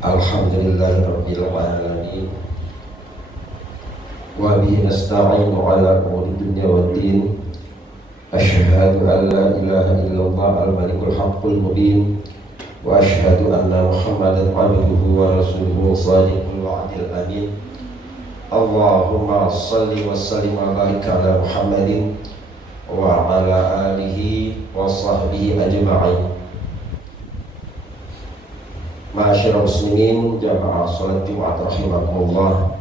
Alhamdulillahirabbil alamin. Wa bihi nasta'inu ala umuri dunya waddin. Asyhadu an la ilaha illallah al-malikul haqqul mubin. Wa asyhadu anna Muhammadan abduhu wa rasuluhu shadiqul wa'dil amin. Allahumma shalli wa sallim wa barik ala Muhammadin wa ala alihi wa sahbihi ajma'in. Ma'asyiral muslimin jamaah salat Jumat rahimakumullah.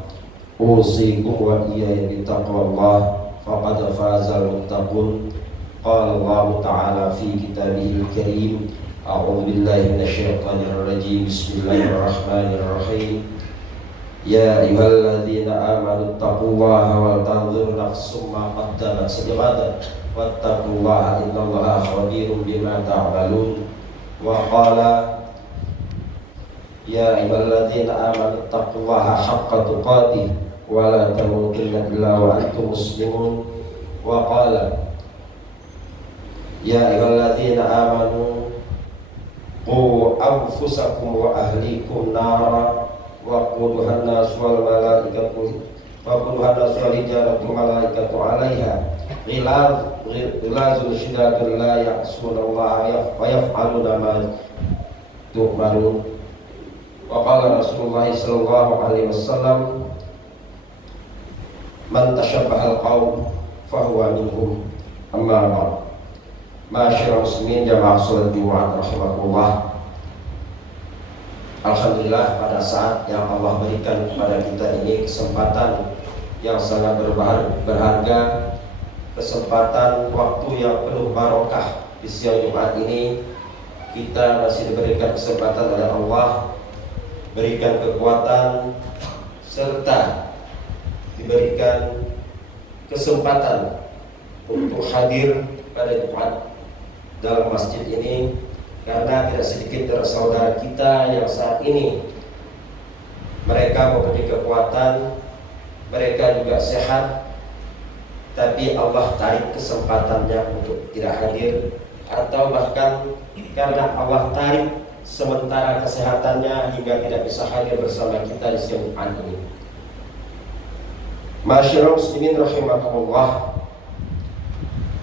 Usikum wa iyaya bittaqwallah faqad fazal muttaqun. Qala Allah ta'ala fi kitabihil karim. A'udzu billahi minasyaitonir rajim. Bismillahirrahmanirrahim. Ya ayyuhalladzina amanu taqullaha wal tanzur nafsum ma qaddamat lighad wattaqullaha innallaha khabirum bima ta'malun. Wa qala ya ayyuhalladzina amanu taqullaha haqqa tuqatih wa la tamutunna illa wa antum muslimun. Wa qala ya ayyuhalladzina amanu qu anfusakum wa ahlikum nara wa quduhan nas wal malaikatu wal hijaratu malaikatu 'alaiha ghilazun shidadun la ya'sunallaha wa yaf'aluna ma tu'marun. Wa qala Rasulullah sallallahu alaihi wasallam man tashabbaha al-qaum fahuwa minhum. Amma ba'd. Ma'asyiral muslimin jamaah salat Jumat rahimakumullah. Alhamdulillah, pada saat yang Allah berikan kepada kita ini kesempatan yang sangat berharga, kesempatan waktu yang penuh barokah di siang Jumat ini, kita masih diberikan kesempatan oleh Allah, berikan kekuatan serta diberikan kesempatan untuk hadir pada Jumat dalam masjid ini, karena tidak sedikit dari saudara kita yang saat ini mereka mempunyai kekuatan, mereka juga sehat, tapi Allah tarik kesempatannya untuk tidak hadir, atau bahkan karena Allah tarik sementara kesehatannya hingga tidak bisa hadir bersama kita di siang Jumat ini. Ma'asyiral muslimin rahimakumullah.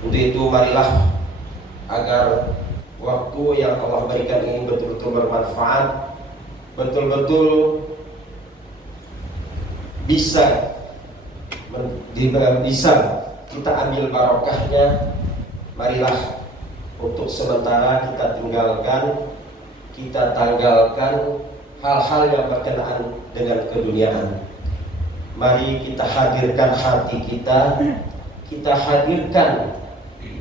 Untuk itu marilah agar waktu yang Allah berikan ini betul-betul bermanfaat, betul-betul bisa kita ambil barokahnya. Marilah untuk sementara kita tanggalkan hal-hal yang berkenaan dengan keduniaan. Mari kita hadirkan hati kita hadirkan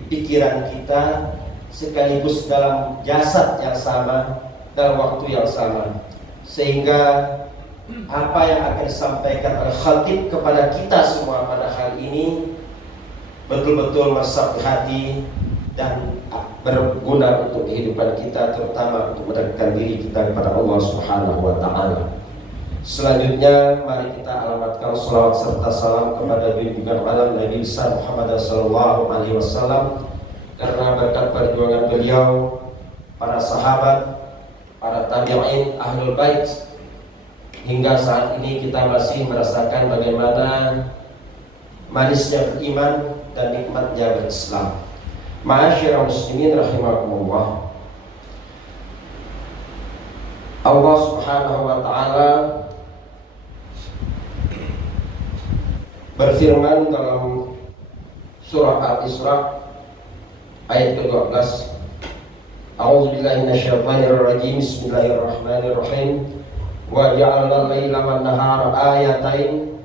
pikiran kita, sekaligus dalam jasad yang sama, dalam waktu yang sama, sehingga apa yang akan disampaikan oleh khatib kepada kita semua pada hari ini betul-betul meresap di hati dan berguna untuk kehidupan kita, terutama untuk mendekatkan diri kita kepada Allah Subhanahu wa Ta'ala. Selanjutnya mari kita alamatkan salawat serta salam kepada junjungan alam Nabi besar Muhammad sallallahu alaihi wasallam, karena berkat perjuangan beliau, para sahabat, para tabi'in, ahlul bait, hingga saat ini kita masih merasakan bagaimana manisnya beriman dan nikmatnya berislam. Ma'asyiral muslimin rahimakumullah. Allah Subhanahu wa Ta'ala berfirman dalam surah Al-Isra ayat ke-12. A'udzu billahi minasyaitonir rajim. Bismillahirrahmanirrahim. Wa ja'alna al-laila wan nahara ayatain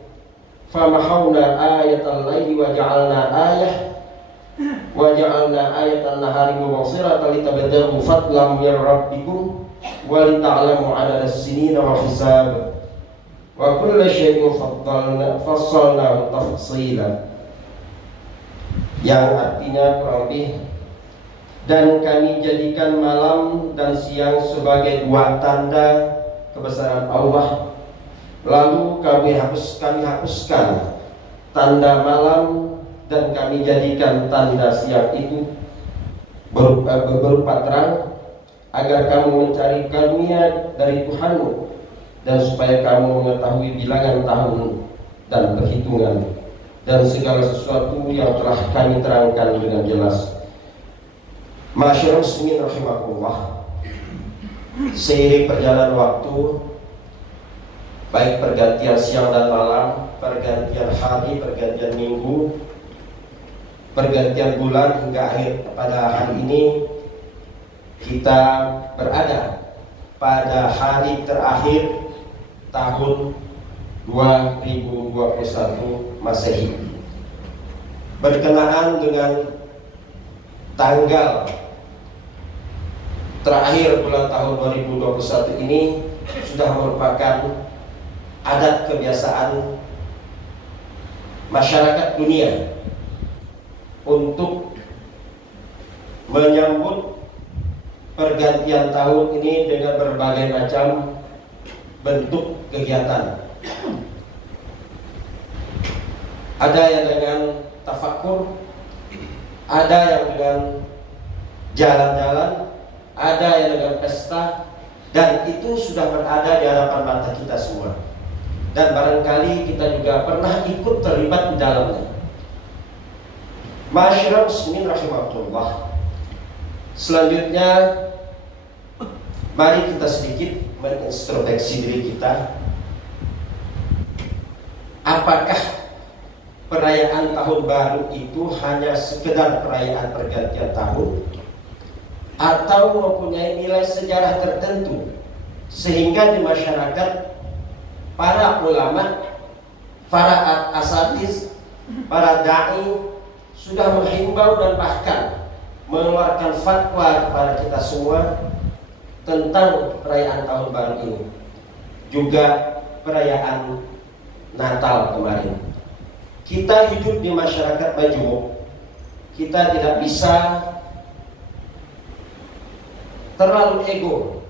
famahawna ayatal laili wa ja'alna ayatan nahari mubsiratan litabtaghu fadlan min rabbikum wa lita'lamu 'adada as-sinina wal hisab wa kulla syai'in fassalnahu tafsila. Yang artinya kurang lebih, dan kami jadikan malam dan siang sebagai dua tanda kebesaran Allah, lalu kami hapuskan tanda malam dan kami jadikan tanda siang itu berupa terang, agar kamu mencari karunia dari Tuhanmu, dan supaya kamu mengetahui bilangan tahun dan perhitungan dan segala sesuatu yang telah kami terangkan dengan jelas. Masyaallah muslimin rahimakumullah, seiring perjalanan waktu, baik pergantian siang dan malam, pergantian hari, pergantian minggu, pergantian bulan hingga akhir pada hari ini, kita berada pada hari terakhir tahun 2021 Masehi, berkenaan dengan tanggal terakhir bulan tahun 2021 ini sudah merupakan adat kebiasaan masyarakat dunia untuk menyambut pergantian tahun ini dengan berbagai macam bentuk kegiatan. Ada yang dengan tafakur, ada yang dengan jalan-jalan, ada yang dengan pesta, dan itu sudah berada di hadapan mata kita semua. Dan barangkali kita juga pernah ikut terlibat di dalamnya. Masyaallah muslimin rahimahullah. Selanjutnya, mari kita sedikit mengintrospeksi diri kita. Apakah perayaan tahun baru itu hanya sekedar perayaan pergantian tahun, atau mempunyai nilai sejarah tertentu sehingga di masyarakat para ulama, para asatiz, para dai sudah menghimbau dan bahkan mengeluarkan fatwa kepada kita semua tentang perayaan tahun baru ini, juga perayaan Natal kemarin. Kita hidup di masyarakat majmuk, kita tidak bisa terlalu ego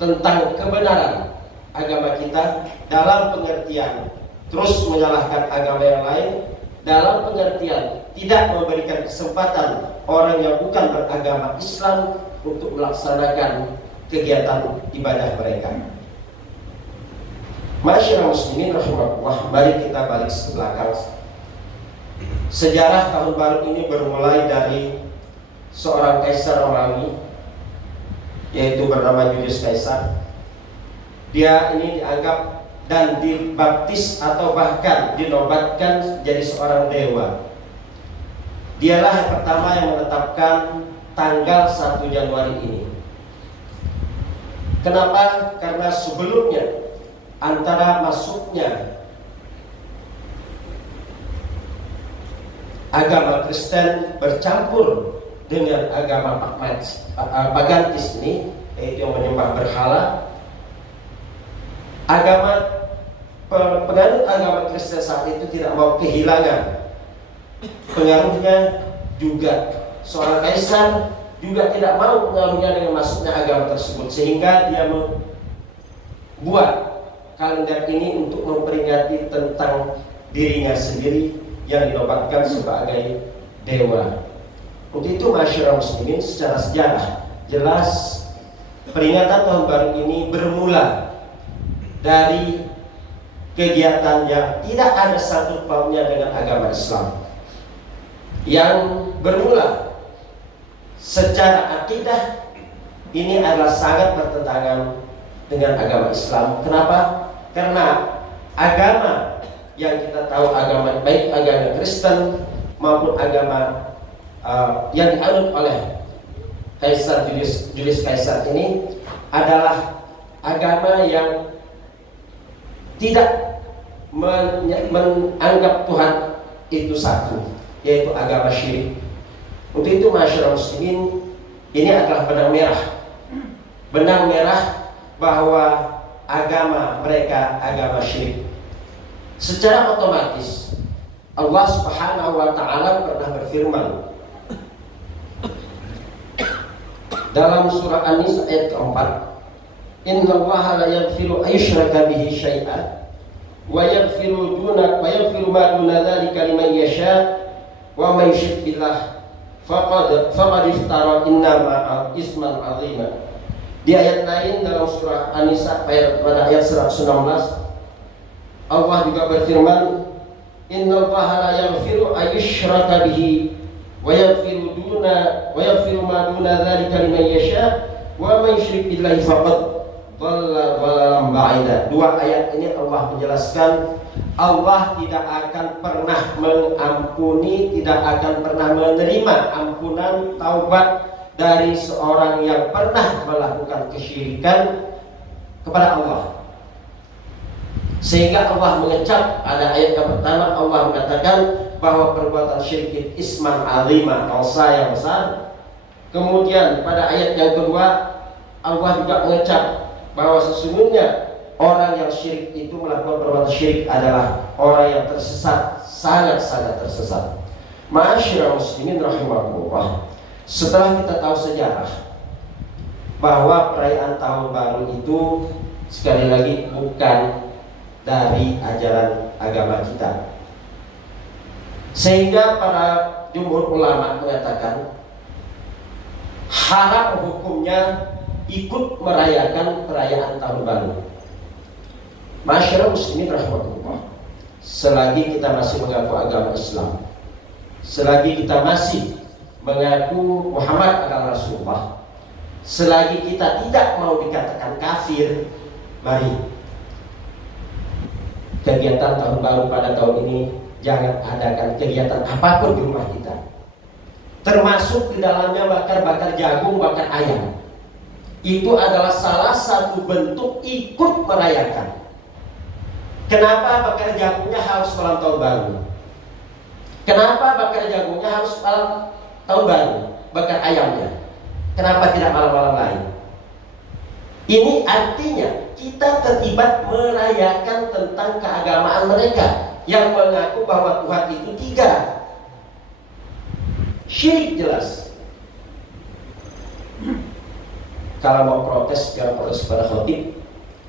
tentang kebenaran agama kita dalam pengertian terus menyalahkan agama yang lain, dalam pengertian tidak memberikan kesempatan orang yang bukan beragama Islam untuk melaksanakan kegiatan ibadah mereka. Masyaallah muslimin rahimahullah, mari kita balik ke belakang. Sejarah tahun baru ini bermulai dari seorang kaisar Romawi, yaitu bernama Julius Caesar. Dia ini dianggap dan dibaptis atau bahkan dinobatkan jadi seorang dewa. Dialah yang pertama yang menetapkan tanggal 1 Januari ini. Kenapa? Karena sebelumnya antara masuknya agama Kristen bercampur dengan agama pagantis ini, yaitu yang menyembah berhala. Penganut agama Kristen saat itu tidak mau kehilangan pengaruhnya, juga seorang kaisar juga tidak mau pengaruhnya dengan masuknya agama tersebut, sehingga dia membuat kalender ini untuk memperingati tentang dirinya sendiri yang dinobatkan sebagai dewa. Untuk itu masyarakat muslimin, secara sejarah jelas peringatan tahun baru ini bermula dari kegiatan yang tidak ada sangkut pautnya dengan agama Islam, yang bermula secara akidah ini adalah sangat bertentangan dengan agama Islam. Kenapa? Karena agama yang kita tahu, agama baik agama Kristen maupun agama yang dianut oleh Kaisar Julius Caesar ini adalah agama yang tidak menganggap Tuhan itu satu, yaitu agama syirik. Untuk itu masyarakat muslimin, ini adalah benang merah bahwa agama mereka agama syirik. Secara otomatis Allah Subhanahu wa taala pernah berfirman dalam surah An-Nisa ayat keempat, "Innallaha la yaghfiru ayyushraka bihi syai'an wa yaghfiru ma duna dzalika liman yasha wa may yushrik billah faqad iftara isman 'azima." Di ayat lain dalam surah An-Nisa pada ayat 116, Allah juga berfirman, "Innallaha la yaghfiru ayyushraka bihi wa yaghfiru ma duna dzalika liman yasha wa man yusyrik billahi faqad dhalla dhalalan ba'ida." Dua ayat ini Allah menjelaskan Allah tidak akan pernah mengampuni, tidak akan pernah menerima ampunan taubat dari seorang yang pernah melakukan kesyirikan kepada Allah. Sehingga Allah mengecap pada ayat yang pertama, Allah mengatakan bahwa perbuatan syirik itu isman azimah, dosa yang besar. Kemudian pada ayat yang kedua Allah juga mengecap bahwa sesungguhnya orang yang syirik itu melakukan perbuatan syirik adalah orang yang tersesat, sangat-sangat tersesat. Ma'asyiral muslimin rahimakumullah. Setelah kita tahu sejarah bahwa perayaan tahun baru itu sekali lagi bukan dari ajaran agama kita, sehingga para jumhur ulama mengatakan haram hukumnya ikut merayakan perayaan tahun baru. Masyarakat muslimin rahmatullah, selagi kita masih mengaku agama Islam, selagi kita masih mengaku Muhammad adalah Rasulullah, selagi kita tidak mau dikatakan kafir, mari kegiatan tahun baru pada tahun ini jangan adakan kegiatan apapun di rumah kita, termasuk di dalamnya bakar-bakar jagung, bakar ayam. Itu adalah salah satu bentuk ikut merayakan. Kenapa bakar jagungnya harus malam tahun baru? Kenapa bakar jagungnya harus malam tahun baru? Bakar ayamnya kenapa tidak malam-malam lain? Ini artinya kita terlibat merayakan tentang keagamaan mereka yang mengaku bahwa Tuhan itu tiga. Syirik jelas. Kalau mau protes, jangan protes pada khotib.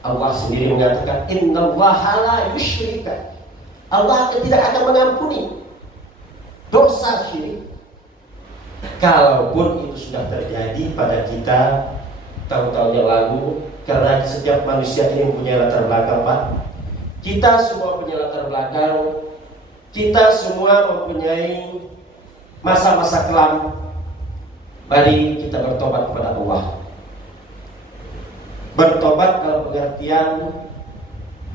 Allah sendiri mengatakan, "Innallaha la yusyrika." Allah tidak akan mengampuni dosa syirik. Kalaupun itu sudah terjadi pada kita tahun-tahun yang lalu, karena setiap manusia ini mempunyai latar belakang, Pak. Kita semua punya latar belakang, kita semua mempunyai masa-masa kelam. Mari kita bertobat kepada Allah. Bertobat dalam pengertian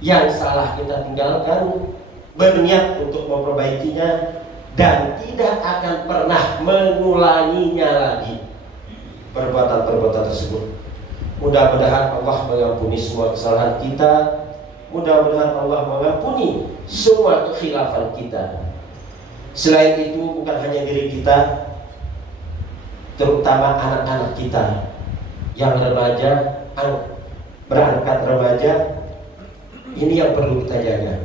yang salah kita tinggalkan, berniat untuk memperbaikinya, dan tidak akan pernah mengulanginya lagi perbuatan-perbuatan tersebut. Mudah-mudahan Allah mengampuni semua kesalahan kita. Mudah-mudahan Allah mengampuni semua kekhilafan kita. Selain itu, bukan hanya diri kita, terutama anak-anak kita yang remaja, berangkat remaja, ini yang perlu kita jaga.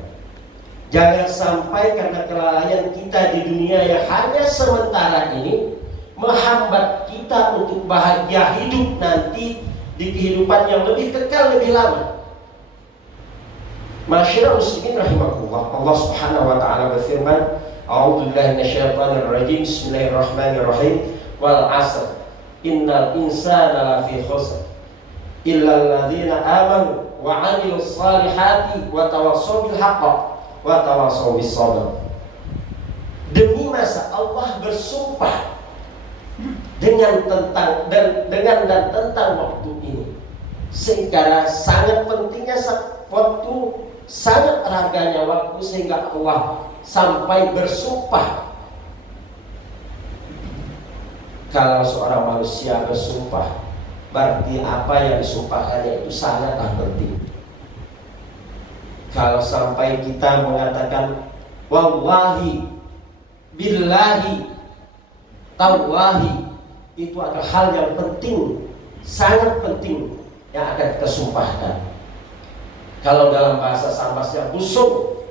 Jangan sampai karena kelalaian kita di dunia yang hanya sementara ini menghambat kita untuk bahagia hidup nanti di kehidupan yang lebih kekal, lebih lama. Masyarakat muslimin rahimakumullah, Allah Subhanahu wa taala berfirman, "A'udzubillahi minasyaitonir rajim. Bismillahirrahmanirrahim. Wal 'asr. Innal insana lafi khusr. Illal ladzina amanu wa 'amilus shalihati wa tawassaw bil haqqi wa tawassaw bis sabr." Demi masa Allah bersumpah dengan tentang waktu ini, sehingga sangat pentingnya waktu, sangat berharganya waktu, sehingga Allah sampai bersumpah. Kalau seorang manusia bersumpah, berarti apa yang disumpahkannya itu sangatlah penting. Kalau sampai kita mengatakan wallahi, billahi, tallahi, itu adalah hal yang penting, sangat penting yang akan kita sumpahkan. Kalau dalam bahasa sambasnya busuk,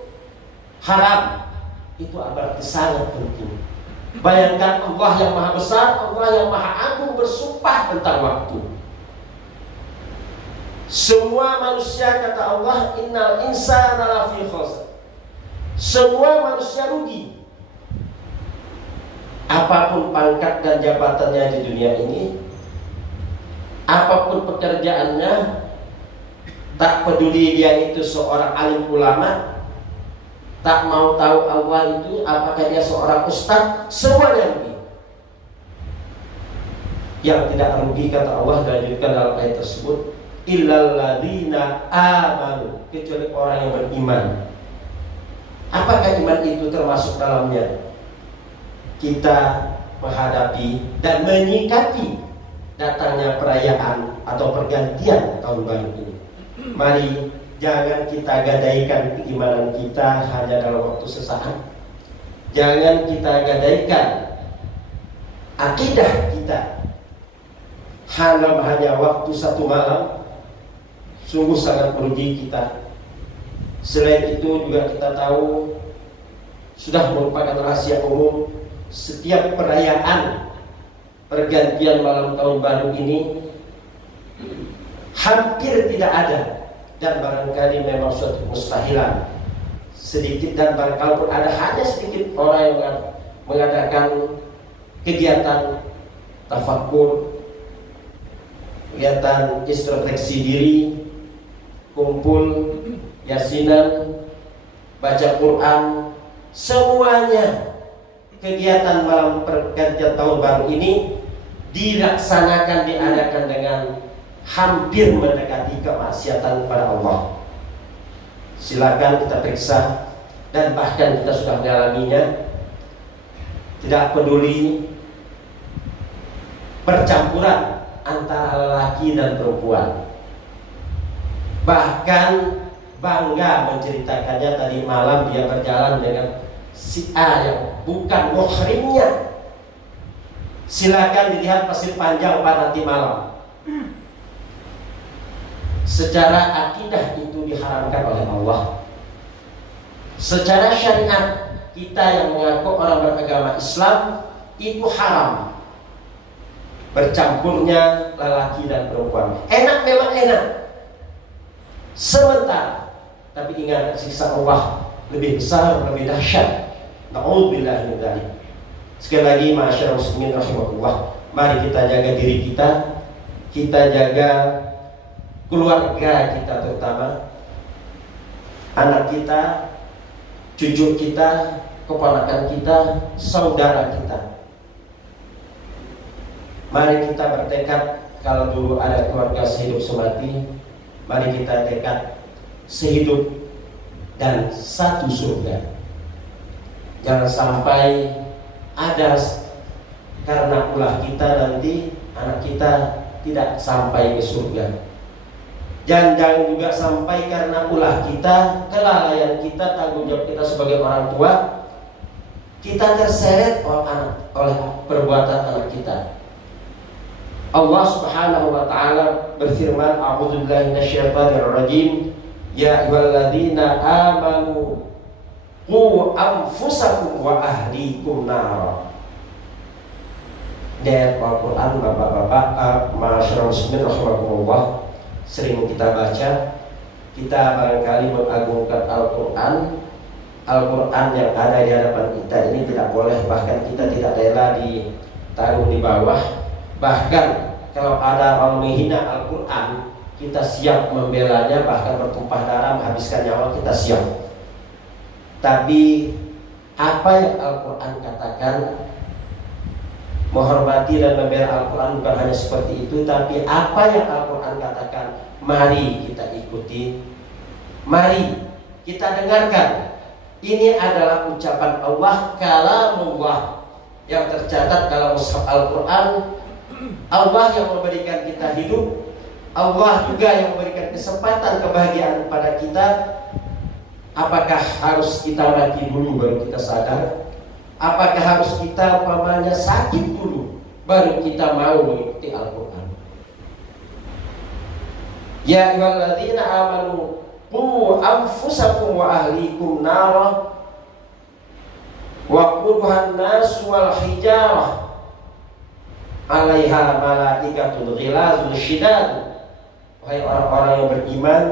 haram, itu berarti sangat penting. Bayangkan Allah yang maha besar, Allah yang maha agung bersumpah tentang waktu. Semua manusia, kata Allah, innal insana lafi khusr. Semua manusia rugi. Apapun pangkat dan jabatannya di dunia ini, apapun pekerjaannya, tak peduli dia itu seorang alim ulama, tak mau tahu Allah itu apakah dia seorang ustaz, semuanya rugi. Yang tidak rugi kata Allah dilanjutkan dalam ayat tersebut, illal ladzina amanu, kecuali orang yang beriman. Apakah iman itu termasuk dalamnya? Kita menghadapi dan menyikapi datangnya perayaan atau pergantian tahun baru ini. Mari jangan kita gadaikan keimanan kita hanya dalam waktu sesaat. Jangan kita gadaikan akidah kita hanya waktu satu malam. Sungguh sangat merugi kita. Selain itu juga kita tahu, sudah merupakan rahasia umum, setiap perayaan pergantian malam tahun baru ini hampir tidak ada, dan barangkali memang suatu mustahilan. Sedikit, dan kalaupun ada, hanya sedikit orang yang mengadakan kegiatan tafakkur, kegiatan introspeksi diri, kumpul, yasinan, baca Quran. Semuanya kegiatan malam pergantian tahun baru ini dilaksanakan, diadakan dengan hampir mendekati kemaksiatan kepada Allah. Silakan kita periksa, dan bahkan kita sudah mengalaminya. Tidak peduli percampuran antara lelaki dan perempuan. Bahkan bangga menceritakannya, tadi malam dia berjalan dengan si A yang bukan muhrimnya. Silakan dilihat pasir panjang pada nanti malam. Secara akidah itu diharamkan oleh Allah. Secara syariat, kita yang mengaku orang beragama Islam itu haram bercampurnya lelaki dan perempuan. Enak, memang enak sementara, tapi ingat siksa Allah lebih besar, lebih dahsyat. Na'udzubillah min dzalik. Sekali lagi, ma'asyiral muslimin rahimahullah, mari kita jaga diri kita, kita jaga keluarga kita, terutama anak kita, cucu kita, keponakan kita, saudara kita. Mari kita bertekad, kalau dulu ada keluarga sehidup semati, mari kita tekad sehidup dan satu surga. Jangan sampai ada karena ulah kita nanti anak kita tidak sampai ke surga. Jangan juga sampai karena ulah kita, kelalaian kita, tanggung jawab kita sebagai orang tua, kita terseret oleh perbuatan anak kita. Allah Subhanahu wa taala berfirman, a'udzubillahi minasyaitonir rajim, ya ayyuhalladzina amanu qu anfusakum wa ahlikum nar. Dari Al-Quran, bapak-bapak, ma'asyiral muslimin rahimakumullah, sering kita baca, kita barangkali mengagungkan Al-Quran. Al-Quran yang ada di hadapan kita ini tidak boleh, bahkan kita tidak rela ditaruh di bawah. Bahkan kalau ada orang menghina Al-Quran, kita siap membelanya, bahkan bertumpah darah, menghabiskan nyawa, kita siap. Tapi apa yang Al-Quran katakan, menghormati dan membela Al-Quran bukan hanya seperti itu, tapi apa yang Al-Quran katakan, mari kita ikuti, mari kita dengarkan. Ini adalah ucapan Allah, kalamullah, yang tercatat dalam mushaf Al-Quran. Allah yang memberikan kita hidup, Allah juga yang memberikan kesempatan kebahagiaan kepada kita. Apakah harus kita mati dulu baru kita sadar? Apakah harus kita umpamanya sakit dulu baru kita mau mengikuti Al-Quran? Ya ayyuhalladzina amanu qu anfusakum wa ahlikum nara wa qudha an-nas wal hijarah 'alaiha malaikatun ghilazun syidad. Wahai orang-orang yang beriman,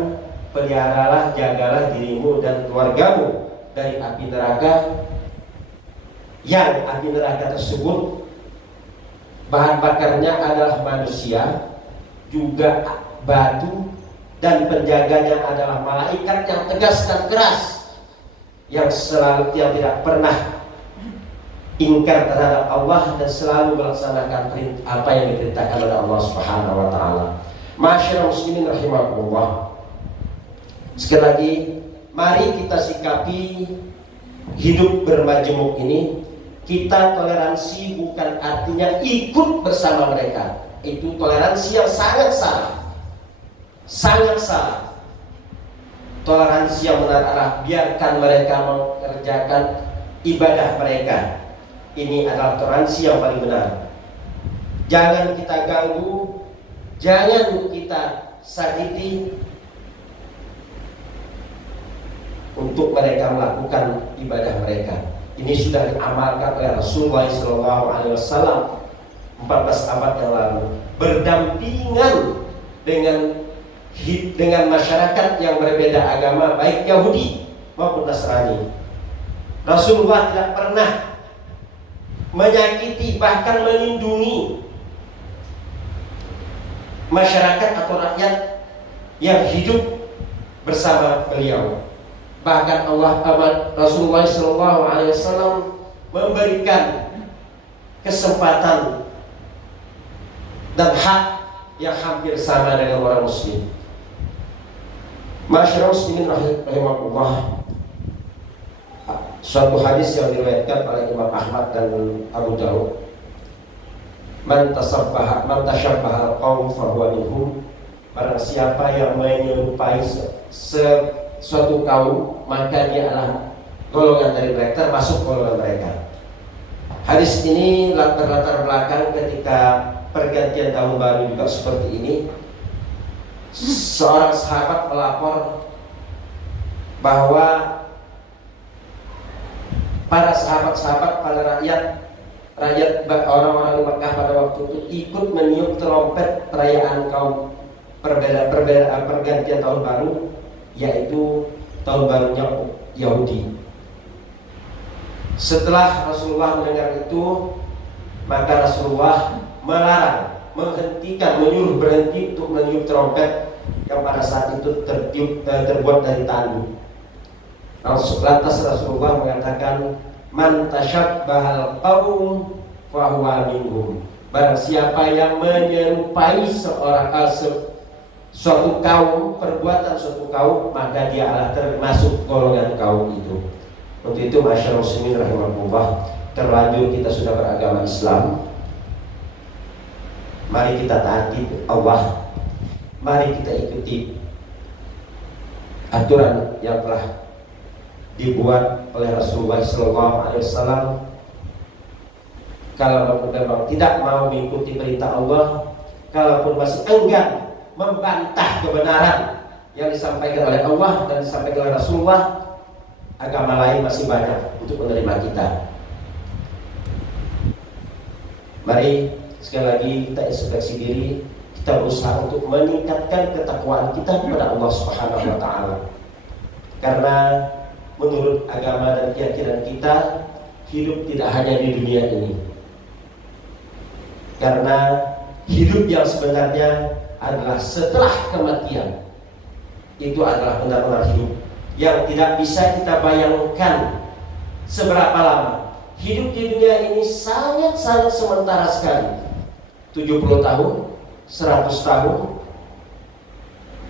peliharalah, jagalah dirimu dan keluargamu dari api neraka, yang api neraka tersebut bahan bakarnya adalah manusia, juga batu, dan penjaganya adalah malaikat yang tegas dan keras, yang tidak pernah ingkar terhadap Allah dan selalu melaksanakan apa yang diperintahkan oleh Allah Subhanahu wa taala. Masyaallah muslimin rahimakumullah. Sekali lagi, mari kita sikapi hidup bermajemuk ini. Kita toleransi bukan artinya ikut bersama mereka. Itu toleransi yang sangat salah. Sangat salah. Toleransi yang benar adalah biarkan mereka mengerjakan ibadah mereka. Ini adalah toleransi yang paling benar. Jangan kita ganggu, jangan kita sakiti untuk mereka melakukan ibadah mereka. Ini sudah diamalkan oleh Rasulullah SAW 14 abad yang lalu, berdampingan dengan masyarakat yang berbeda agama, baik Yahudi maupun Nasrani. Rasulullah tidak pernah menyakiti, bahkan melindungi masyarakat atau rakyat yang hidup bersama beliau. Bahkan Rasulullah SAW memberikan kesempatan dan hak yang hampir sama dengan orang muslim. Masyaallah muslimin rahimakumullah. Suatu hadis yang diriwayatkan oleh Imam Ahmad dan Abu Dawud, Man tashabbaha al-qaum fahuwa minhum. Barang siapa yang menyerupai suatu kaum, maka dia adalah golongan dari mereka, termasuk golongan mereka. Hadis ini latar belakang ketika pergantian tahun baru juga seperti ini. Seorang sahabat melapor bahwa para sahabat-sahabat, para rakyat orang-orang Mekah pada waktu itu ikut meniup trompet perayaan kaum pergantian tahun baru, yaitu tahun barunya Yahudi. Setelah Rasulullah mendengar itu, maka Rasulullah melarang, menyuruh berhenti untuk meniup trompet yang pada saat itu terbuat dari tandu. Lantas Rasulullah mengatakan, Man tashabbahal qaum fahuwa minhum. Barang siapa yang menyerupai suatu kaum, perbuatan suatu kaum, maka dia adalah termasuk golongan kaum itu. Untuk itu masyaallah muslimin rahimakumullah, terlanjur kita sudah beragama Islam, mari kita taati Allah, mari kita ikuti aturan yang telah dibuat oleh Rasulullah SAW. Kalau memang tidak mau mengikuti perintah Allah, kalaupun masih enggan membantah kebenaran yang disampaikan oleh Allah dan disampaikan oleh Rasulullah, agama lain masih banyak untuk menerima kita. Mari sekali lagi kita introspeksi diri, kita berusaha untuk meningkatkan ketakwaan kita kepada Allah Subhanahu wa taala. Karena menurut agama dan keyakinan kita, hidup tidak hanya di dunia ini. Karena hidup yang sebenarnya adalah setelah kematian. Itu adalah benar-benar hidup yang tidak bisa kita bayangkan seberapa lama. Hidup di dunia ini sangat-sangat sementara sekali. 70 tahun, 100 tahun,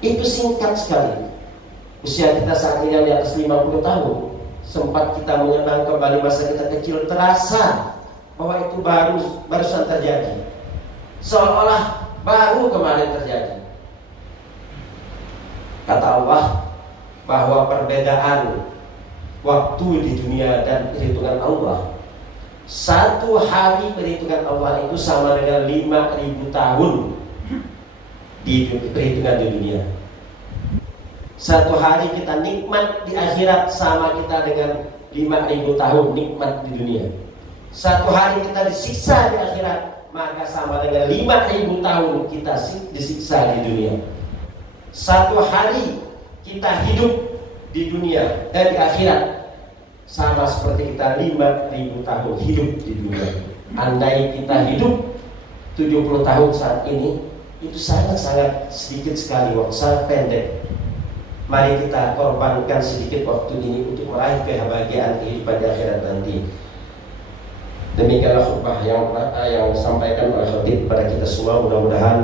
itu singkat sekali. Usia kita saat ini yang di atas 50 tahun, sempat kita mengenang kembali masa kita kecil, terasa bahwa itu barusan terjadi, seolah-olah baru kemarin terjadi. Kata Allah bahwa perbedaan waktu di dunia dan perhitungan Allah, satu hari perhitungan Allah itu sama dengan 5.000 tahun di perhitungan di dunia. Satu hari kita nikmat di akhirat sama kita dengan 5.000 tahun nikmat di dunia. Satu hari kita disiksa di akhirat, maka sama dengan 5.000 tahun kita disiksa di dunia. Satu hari kita hidup di dunia dan di akhirat sama seperti kita 5.000 tahun hidup di dunia. Andai kita hidup 70 tahun saat ini, itu sangat-sangat sedikit sekali, waktu sangat pendek. Mari kita korbankan sedikit waktu ini untuk meraih kebahagiaan kehidupan di akhirat nanti. Demikianlah khutbah yang disampaikan oleh khatib kepada kita semua. Mudah-mudahan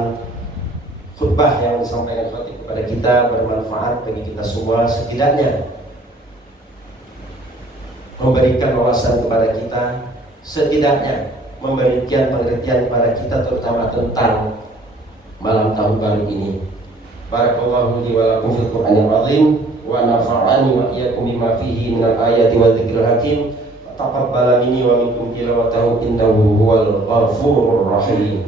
khutbah yang disampaikan khatib kepada kita bermanfaat bagi kita semua, setidaknya memberikan wawasan kepada kita, setidaknya memberikan pengertian kepada kita terutama tentang malam tahun baru ini. Barakallahu li wa lakum fil Qur'anil azim wa nafa'ani wa iyyakum bima fihi minal ayati wa dzikril hakim. Taqabbal minni wa minkum tilawatahu innahu huwal ghafurur rahim.